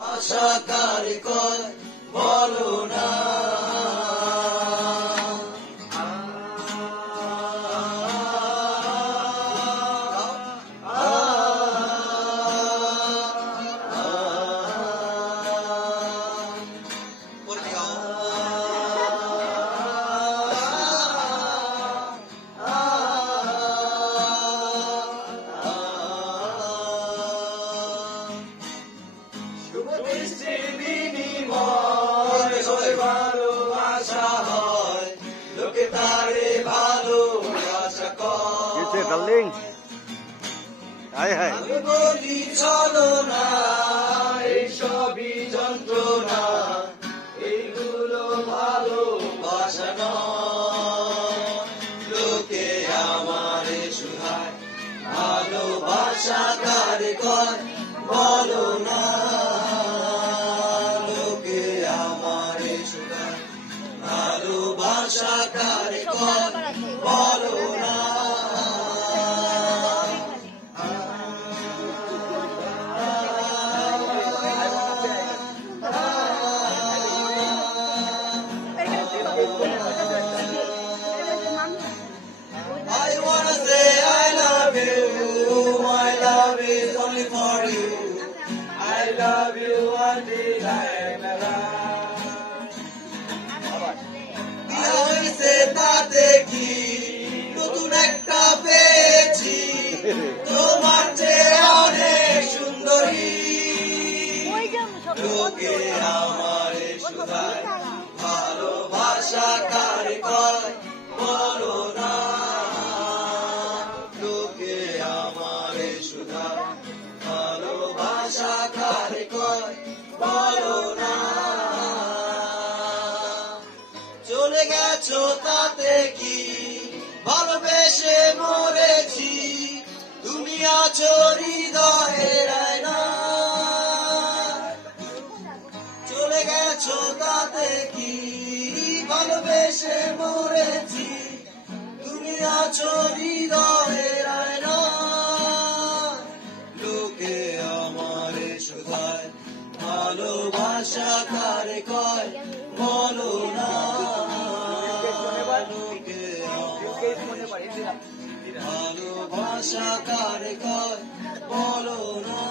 আশা কারে কয় বলো না। Darling, hai hai. বলি চলো না, এই সবই যন্ত্রণা, এইগুলো ভালোবাসা নয়। লোকে আমারে শুধায় ভালোবাসা কারে কয় বলো না। লোকে আমারে শুধায় ভালোবাসা কারে কয় বলো না। I wanna say I love you, my love is only for you. I love you until I'm alive. বিয়ে হইছে তাতে কি, নতুন একটা পেয়েছি, তোমার চেয়ে অনেক সুন্দরী। লোকে আমারে শুধায় ভালোবাসা কারে কয় বলো না। লোকে আমারে শুধায় ভালোবাসা কারে কয় বলো না। চলে গেছো তাতে কি, ভালোবেসে মরেছি, তুমি আছো হৃদয়ের আয়না। চলে গেছো তাতে কি, ভালোবেসে মরেছি, তুমি আছো হৃদয়ের আয়না। লোকে আমারে শুধায় ভালোবাসা কারে কয় বলো না। লোকে আমারে ভালোবাসা কারে কয় বলো না।